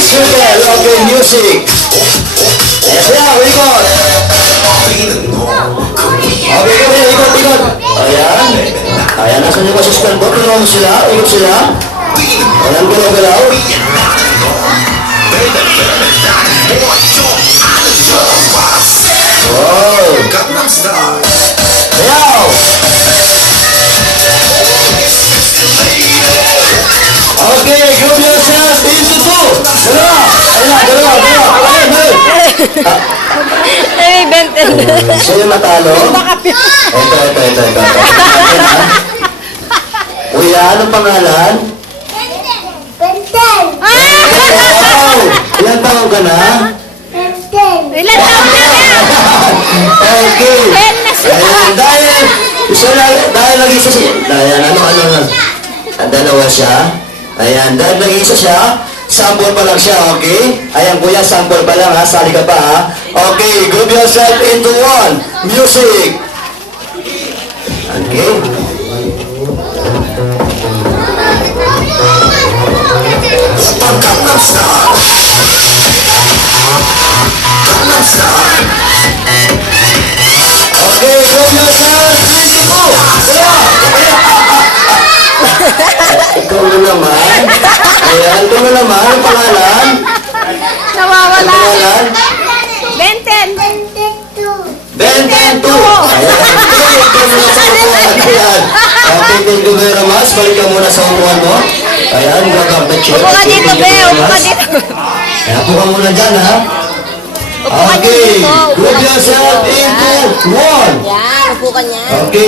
circle. Okay, music. Yes, yeah, ikot. Okay, ikot. Ayan. Ayan, nasan yung assistant ko? Tulungan mo sila, ikot sila. Ayan, galaw-galaw. Wow. Ayaw. Okay, group yourself into two. Dalawa. Ay, Benten. Siya yung natalo. Ito. Kuya, anong pangalan? Benten! Wow! Ilan taong ka na? Benten! Ilan taon na yan? Okay. Ten na siya. Ayan, dahil nag-isa siya. Dalawa siya. Ayan, dahil nag-isa siya, sample pa lang siya, okay? Ayan, kuya, sample pa lang, ha? Sali ka pa, ha? Okay, group yourself into one. Music! Okay. Okay, group yourself into two. Ikaw na naman. Ayan, ikaw na naman. Ang pangalan? Nawawala. Ang pangalan? Benten. Benten 2. Ayan, ikaw na sa upuan. Ayan. Okay, thank you very much. Balik ka muna sa upuan mo. Ayan, grab the chair. Upo ka dito, Be. Upo ka dito. Ayan, upo ka muna dyan, ha? Okay, group yourself into one. Yan, upo ka niyan. Okay,